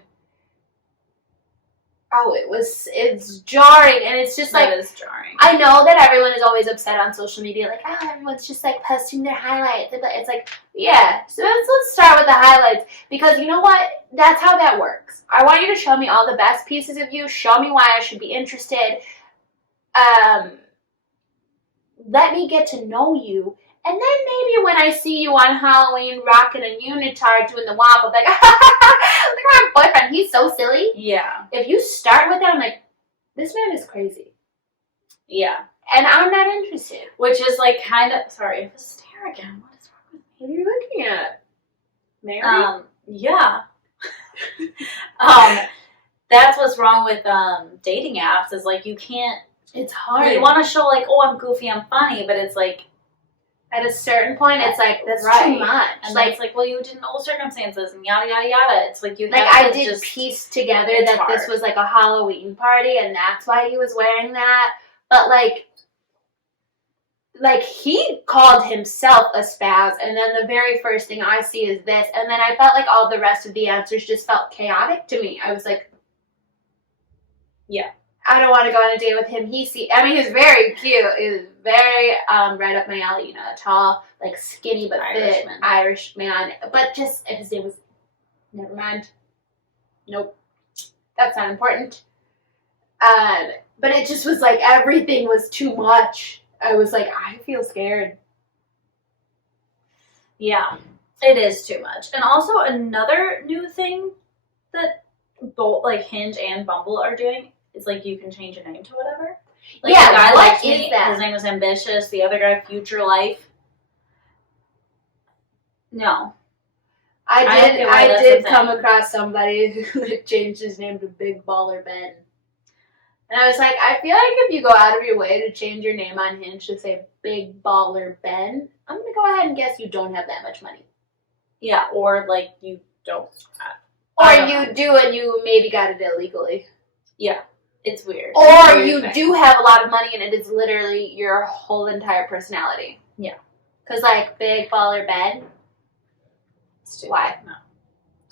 Oh, it's jarring, and it's just like... That is jarring. I know that everyone is always upset on social media, like, oh, everyone's just like posting their highlights. It's like, yeah, so let's start with the highlights, because you know what? That's how that works. I want you to show me all the best pieces of you, show me why I should be interested. Let me get to know you, and then maybe when I see you on Halloween rocking a unitard doing the WAP, I'm like, look at my boyfriend, he's so silly. Yeah. If you start with that, I'm like, this man is crazy. Yeah. And I'm not interested. Which is like kind of... Sorry, I have a stare again. What is wrong with me? What are you looking at? Mary? Yeah. That's what's wrong with dating apps, is like you can't... It's hard. You want to show like, oh, I'm goofy, I'm funny, but it's like... At a certain point, it's like, that's right. too much. And like, it's like, well, you didn't know the circumstances and yada, yada, yada. It's like you like have I to did just... piece together It's that this hard. was like a Halloween party, and that's why he was wearing that. But like he called himself a spaz, and then the very first thing I see is this, and then I felt like all the rest of the answers just felt chaotic to me. I was like, yeah, I don't want to go on a date with him. He's very cute. He was very right up my alley, you know, tall, like skinny but fit Irish man. But just, his name was, never mind. Nope. That's not important. But it just was like, everything was too much. I was like, I feel scared. Yeah, it is too much. And also another new thing that both like Hinge and Bumble are doing is like you can change your name to whatever. Like Yeah, the guy what likes me, is that? his name was Ambitious, the other guy Future Life. No. I don't get why that's a did thing. come across somebody who changed his name to Big Baller Ben. And I was like, I feel like if you go out of your way to change your name on Hinge to say Big Baller Ben, I'm going to go ahead and guess you don't have that much money. Yeah, or like you don't. Or you do and you maybe got it illegally. Yeah, it's weird. Or It's a weird you thing. do have a lot of money and it is literally your whole entire personality. Yeah. Because like Big Baller Ben, why? No.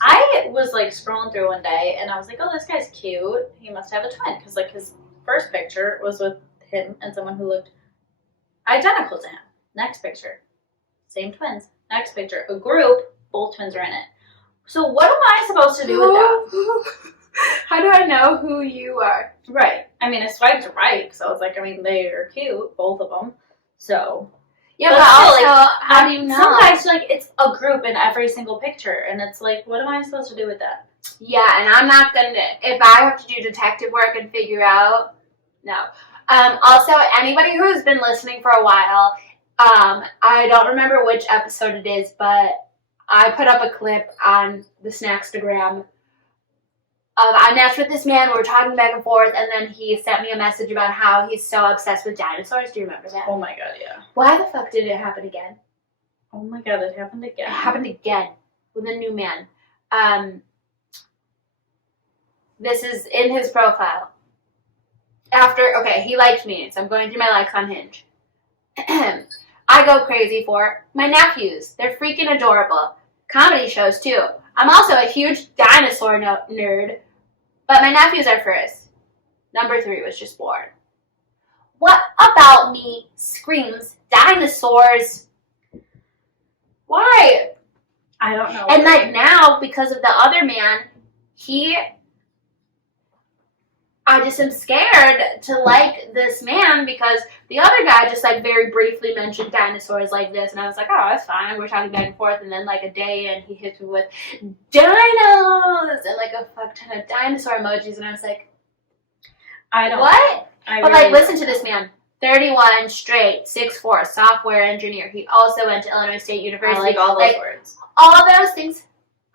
I was like scrolling through one day and I was like, oh, this guy's cute. He must have a twin. Because like his first picture was with him and someone who looked identical to him. Next picture. Same twins. Next picture. A group, both twins are in it. So what am I supposed to do with that? How do I know who you are? Right. I mean, I swiped right because I was like, I mean, they are cute, both of them. So. Yeah, But but still, also, like, how do you know? Sometimes, like, it's a group in every single picture, and it's like, what am I supposed to do with that? Yeah, and I'm not gonna, if I have to do detective work and figure out, no. Also, anybody who's been listening for a while, I don't remember which episode it is, but I put up a clip on the Snackstagram. I matched with this man, we were talking back and forth, and then he sent me a message about how he's so obsessed with dinosaurs. Do you remember that? Oh my god, yeah. Why the fuck did it happen again? Oh my god, it happened again. It happened again with a new man. This is in his profile. Okay, he liked me, so I'm going through my likes on Hinge. I go crazy for my nephews. They're freaking adorable. Comedy shows, too. I'm also a huge dinosaur nerd, but my nephews are first. Number 3 was just born. What about me screams dinosaurs? Why? I don't know. And like now, because of the other man, I just am scared to like this man because the other guy just like very briefly mentioned dinosaurs like this, and I was like, oh, that's fine. We're talking back and forth, and then like a day, and he hits me with dinos and like a fuck ton of dinosaur emojis, and I was like, I don't. What? I But really like, listen don't to this know. man. 31, straight, 6'4", software engineer. He also went to Illinois State University. I like all those words. All those things.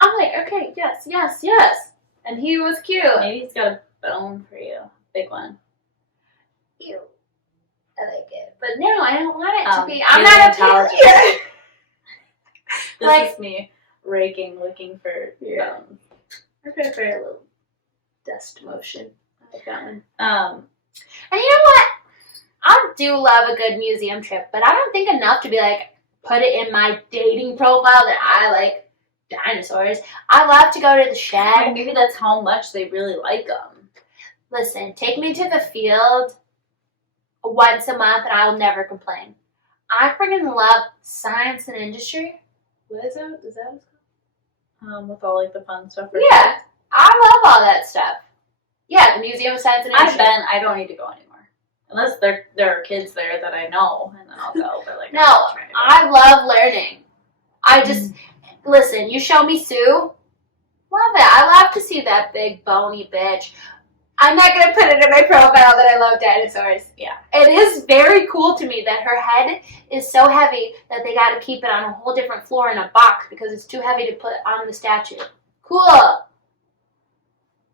I'm like, okay, yes, yes, yes. And he was cute. Maybe he's got a bone for you. Big one. Ew. I like it. But no, I don't want it to be. I'm he's not an a intelligent. paleontologist. This Like- is me raking, looking for bones. I'm going for a little dust motion. I like that one. Um, And you know what? I do love a good museum trip, but I don't think enough to be like, put it in my dating profile that I like dinosaurs. I love to go to the and shed. maybe that's how much they really like them. Listen, take me to the field once a month and I will never complain. I freaking love science and industry. What is that? Is that what it's called? With all like the fun stuff. Yeah, I love all that stuff. Yeah, the Museum of Science and I've Industry. been. I don't need to go anymore. Unless there are kids there that I know, and then I'll go. But like, No, I'm not trying to go. I love learning. I just, listen, you show me Sue, love it. I love to see that big bony bitch. I'm not going to put it in my profile that I love dinosaurs. Yeah. It is very cool to me that her head is so heavy that they got to keep it on a whole different floor in a box because it's too heavy to put on the statue. Cool.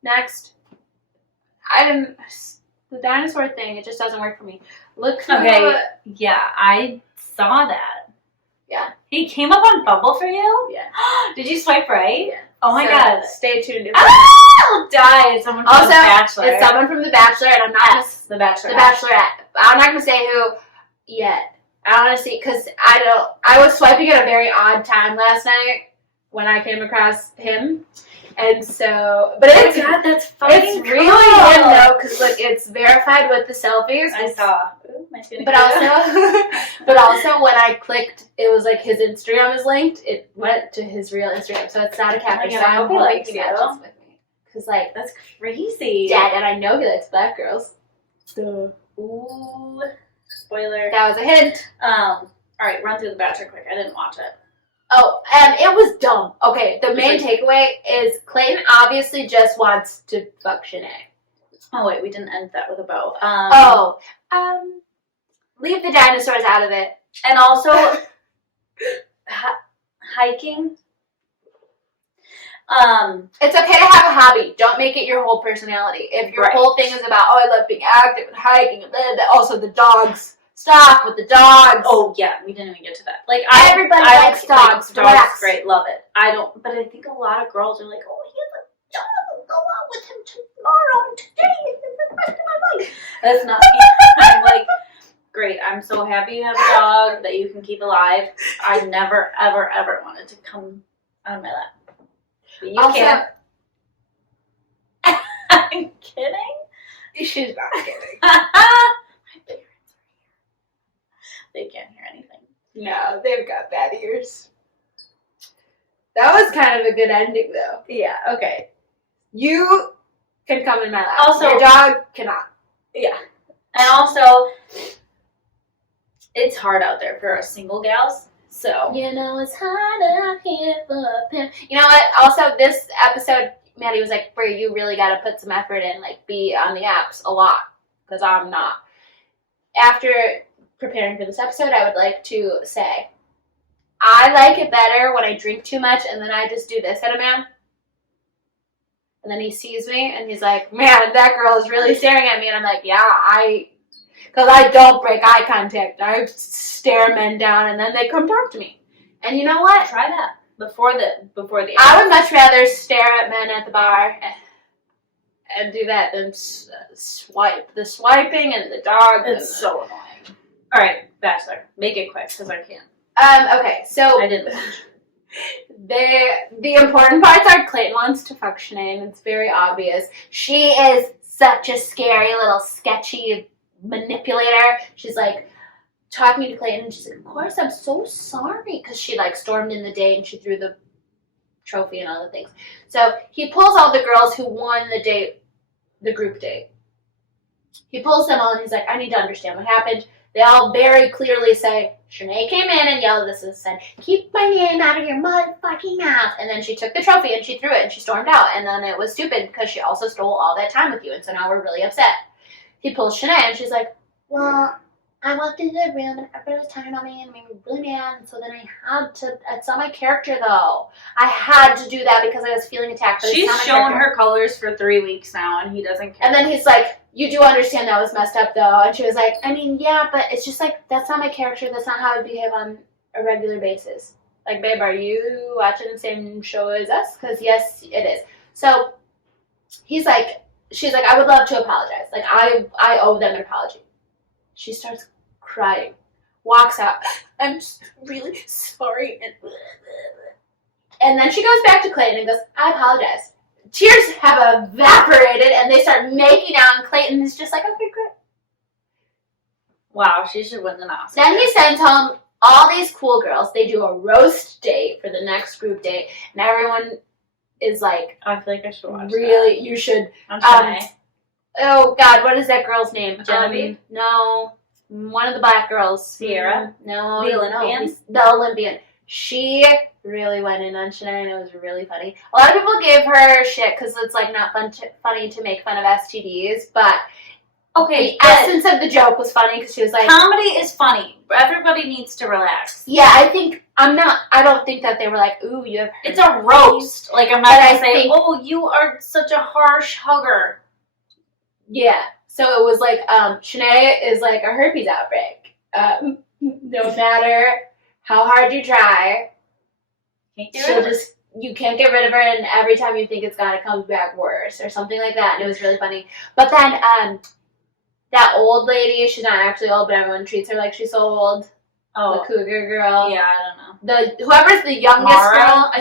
Next. The dinosaur thing, it just doesn't work for me. Look through Okay. Yeah, I saw that. Yeah. He came up on Bumble for you? Yeah. Did you swipe right? Yeah. Oh my So, god. Stay tuned. I'll die. It's someone from Also, The Bachelor. It's someone from The Bachelor, and I'm not gonna, Yes, The Bachelor. The Bachelorette. I'm not gonna say who yet. I want to see because I was swiping at a very odd time last night when I came across him, and so. But Oh it's my god, that's fucking it's cool. really him though because look, it's verified with the selfies. I saw. Ooh, my skin But also when I clicked, it was like his Instagram is linked. It went to his real Instagram, so it's not a catfish. God, So I hope he I'm likes hoping you. matches with me because like That's crazy. dead, and I know he likes black girls. Ooh. Spoiler. That was a hint. Alright, run through The Bachelor quick. I didn't watch it. Oh, it was dumb. Okay, the main takeaway is Clayton obviously just wants to fuck Shanae. Oh wait, we didn't end that with a bow. Leave the dinosaurs out of it. And also, hiking. It's okay to have a hobby. Don't make it your whole personality. If your Right. whole thing is about, oh, I love being active and hiking, and blah, blah, also the dogs. Stop with the dogs. Oh yeah, we didn't even get to that. Like Everybody likes dogs. Dogs, Relax. great, love it. I don't, but I think a lot of girls are like, oh, he has a dog. Go out with him tomorrow and today and the rest of my life. That's not me. I'm like, great. I'm so happy you have a dog that you can keep alive. I never, ever, ever wanted to come on my lap. But you Also- can't. I'm kidding. She's not kidding. I've been they can't hear anything. No, they've got bad ears. That was kind of a good ending, though. Yeah, okay. You can come in my lap. Also- your dog cannot. Yeah. And also, it's hard out there for us single gals, so. You know it's hard out here for a pimp. You know what? Also, this episode, Maddie was like, Brie, you really got to put some effort in, like, be on the apps a lot, because I'm not. After preparing for this episode, I would like to say, I like it better when I drink too much and then I just do this at a man. And then he sees me and he's like, man, that girl is really staring at me. And I'm like, yeah, because I don't break eye contact. I stare men down and then they come talk to me. And you know what? Try that before the I would much rather stare at men at the bar and do that than swipe. The swiping and the dog. It's so annoying. All right, Bachelor, make it quick because I can't. Okay, so I didn't. the important parts are Clayton wants to fuck Shanae, and it's very obvious. She is such a scary little sketchy manipulator. She's like talking to Clayton, and she's like, of course, I'm so sorry, because she like stormed in the day and she threw the trophy and all the things. So he pulls all the girls who won the date, the group date. He pulls them all and he's like, I need to understand what happened. They all very clearly say, Shanae came in and yelled at us and said, keep my name out of your motherfucking mouth. And then she took the trophy and she threw it and she stormed out. And then it was stupid because she also stole all that time with you. And so now we're really upset. He pulls Shanae and she's like, well, I walked into the room and everybody was talking about me and made me really mad. And so then I had to, it's not my character though. I had to do that because I was feeling attacked. But She's it's not my shown character. her colors for 3 weeks now and he doesn't care. And then he's like, you do understand that was messed up though. And she was like, I mean, yeah, but it's just like, that's not my character. That's not how I behave on a regular basis. Like, babe, are you watching the same show as us? Because yes, it is. So he's like, she's like, I would love to apologize. Like, I owe them an apology. She starts crying, walks out. I'm just really sorry. And then she goes back to Clayton and goes, I apologize. Tears have evaporated and they start making out and Clayton is just like, okay, great. Wow, she should win an Oscar. Then he sends home all these cool girls. They do a roast date for the next group date and everyone is like, I feel like I should watch really, you should. that. I'm trying. Oh God, what is that girl's name? Genevieve? No, one of the black girls. Sierra? No, The Olympian? The Olympian. She really went in on Shanae and it was really funny. A lot of people gave her shit because it's like not funny to make fun of STDs, but Okay, the essence of the joke was funny because she was like, comedy is funny. Everybody needs to relax. yeah, I don't think that they were like, ooh, you have It's a roast. Like, I'm not But going I to say, think- oh, you are such a harsh hugger. Yeah. So it was like, Shanae is like a herpes outbreak. No matter how hard you try, you can't get rid of her, and every time you think it's gone, it comes back worse, or something like that, and it was really funny. But then, that old lady, she's not actually old, but everyone treats her like she's so old. The Oh, cougar girl. yeah, I don't know. Whoever's the youngest girl,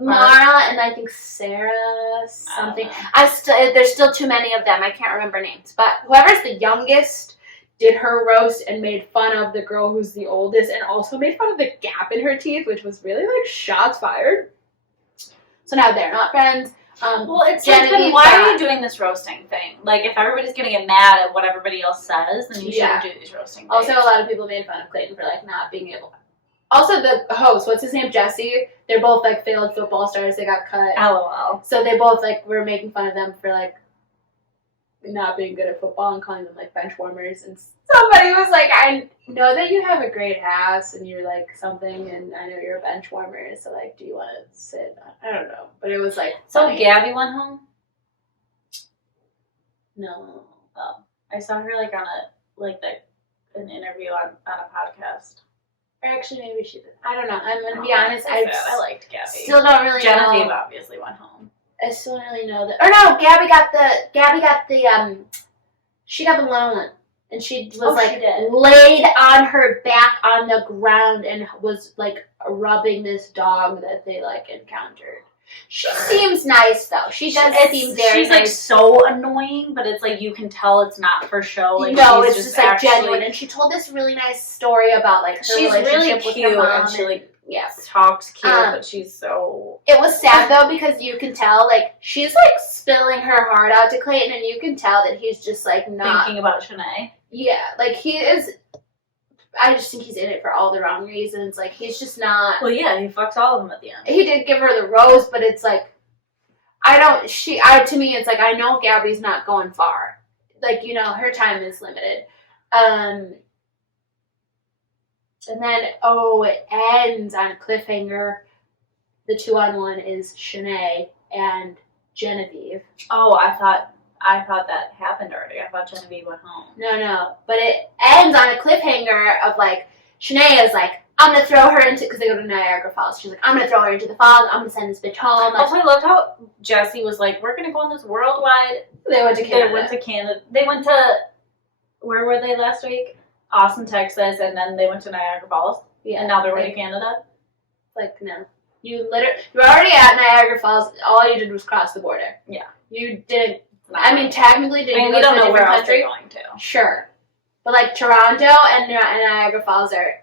Mara? and I think Sarah something. I don't know. There's still too many of them. I can't remember names. But whoever's the youngest did her roast and made fun of the girl who's the oldest, and also made fun of the gap in her teeth, which was really like shots fired. So now they're not friends. Well, it's Genevieve like, then why are got- you doing this roasting thing? Like, if everybody's gonna get mad at what everybody else says, then you Yeah. shouldn't do these roasting things. Also, a lot of people made fun of Clayton for like not being able. Also, the host, what's his name, Jesse? They're both like failed football stars. They got cut. LOL. So they both like were making fun of them for like not being good at football and calling them like bench warmers. And somebody was like, I know that you have a great ass and you're like something, and I know you're a bench warmer. So like, do you want to sit? I don't know, but it was like So funny. Gabby went home? No. Oh, I saw her like on an interview on a podcast. Or actually, maybe she did. I don't know. I'm gonna be Oh, honest. I liked Gabby. still don't really Genevieve know. obviously went home. I still don't really know that. Or no, Gabby got the she got the loan one. And she was Oh, she did. laid on her back on the ground and was like rubbing this dog that they like encountered. She seems nice though. She does seem very She's like nice. so annoying, but it's like you can tell it's not for show. Like, no, she's it's just like actually genuine. And she told this really nice story about like her she's really relationship with cute her mom. and she like yeah. talks cute, but she's so. It was sad though because you can tell like she's like spilling her heart out to Clayton, and you can tell that he's just like not Thinking about Shanae. Yeah, like he is. I just think he's in it for all the wrong reasons. Like he's just not. Well, yeah, he fucks all of them at the end. He did give her the rose, but it's like to me it's like I know Gabby's not going far. Like, you know, her time is limited. And then it ends on a cliffhanger. The 2-on-1 is Shanae and Genevieve. Oh, I thought that happened already. I thought Genevieve went home. No. But it ends on a cliffhanger of like, Shanae is like, I'm going to throw her into, because they go to Niagara Falls. She's like, I'm going to throw her into the falls. I'm going to send this bitch home. Like, Also, I loved how Jesse was like, we're going to go on this worldwide. they went to Canada. They went to Canada. They went to, where were they last week? Austin, Texas, and then they went to Niagara Falls. Yeah. And now they're going to Canada. Like, no. You're already at Niagara Falls. All you did was cross the border. Yeah. You didn't, I mean, technically, did you we go don't to a know where different else they're country? going to. Sure. But like Toronto and Niagara Falls are.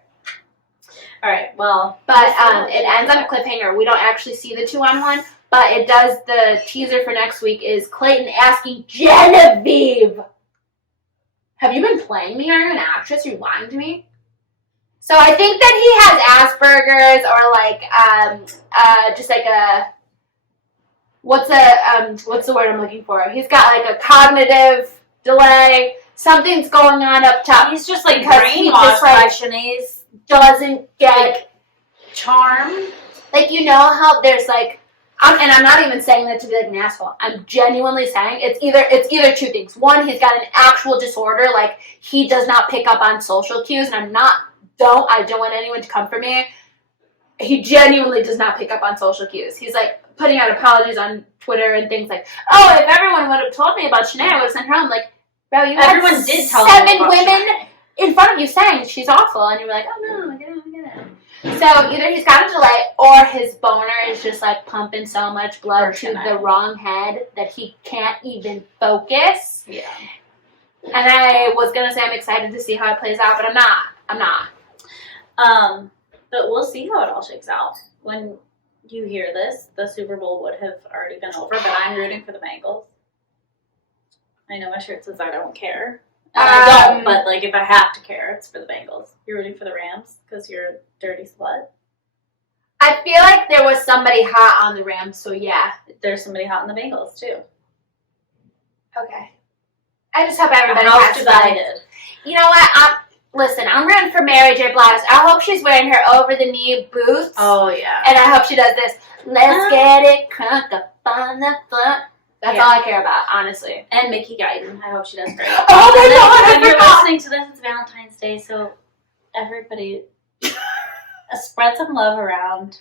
All right, well. But it ends on a cliffhanger. We don't actually see the 2-on-1, but it does. The teaser for next week is Clayton asking Genevieve, have you been playing me? Are you an actress? Are you lying to me? So I think that he has Asperger's or like just like a what's the word I'm looking for? He's got like a cognitive delay. Something's going on up top. He's just like Because he brainwashed just, like, by Shanae's doesn't get charm. like, you know how there's like and I'm not even saying that to be like an asshole. I'm genuinely saying it's either two things. One, he's got an actual disorder, like he does not pick up on social cues, and I don't want anyone to come for me. He genuinely does not pick up on social cues. He's like putting out apologies on Twitter and things like, oh, if everyone would have told me about Shanae, I would have sent her home. Like, bro, you Everyone had did tell 7 them about women Shanae. in front of you saying she's awful, and you were like, oh no, I get it. So either he's got a delay, or his boner is just like pumping so much blood to the wrong head that he can't even focus. Yeah. And I was gonna say I'm excited to see how it plays out, but I'm not. But we'll see how it all shakes out. When you hear this, the Super Bowl would have already been over, but I'm rooting for the Bengals. I know my shirt says I don't care. And I don't, but like if I have to care, it's for the Bengals. You're rooting for the Rams because you're a dirty slut. I feel like there was somebody hot on the Rams, so yeah. There's somebody hot in the Bengals too. Okay. I just hope everybody House has fun. divided. You know what? Listen, I'm rooting for Mary J. Blige. I hope she's wearing her over-the-knee boots. Oh yeah. And I hope she does this. Let's get it crunk up on the front. That's all I care about, honestly. And Mickey Guyton. I hope she does great. Oh my God, When you're listening to this, it's Valentine's Day, so everybody spread some love around.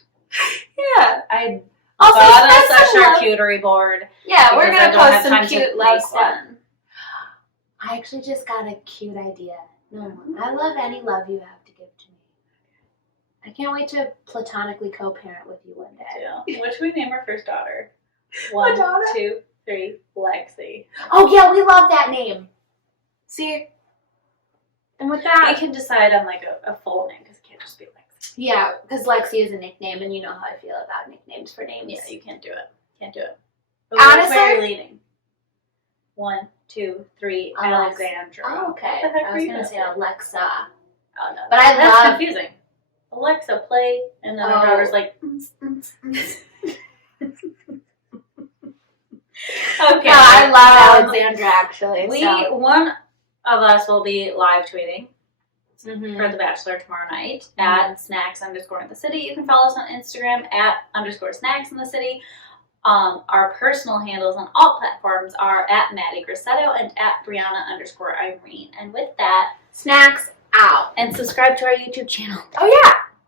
Yeah. I Also, bought us spread a some love. charcuterie board. Yeah, we're because I going to don't post have some time to cute love make stuff. one. I actually just got a cute idea. No, I love any love you have to give to me. I can't wait to platonically co-parent with you one day. Yeah. What should we name our first daughter? What 1, daughter? 2, 3, Lexi. Oh yeah, we love that name. See? And with We that, can decide on like a full name because it can't just be Lexi. yeah, because Lexi is a nickname, and you know how I feel about nicknames for names. Yeah, you can't do it. Can't do it. But Honestly- where are you leaning? 1, 2, 3, Alex. Alexandra. Oh, okay. What the heck I were was you gonna gonna say say? Alexa. Oh no, But I that's love- confusing. Alexa, play, and then our Oh. daughter's like. Okay. No, I love Alexandra actually. One of us will be live tweeting Mhm. for The Bachelor tomorrow night at snacks_in_the_city. You can follow us on Instagram at _snacks_in_the_city. Our personal handles on all platforms are at Maddie Grissetto and at Brianna_Irene. And with that, Snacks out. and subscribe to our YouTube channel. Oh yeah.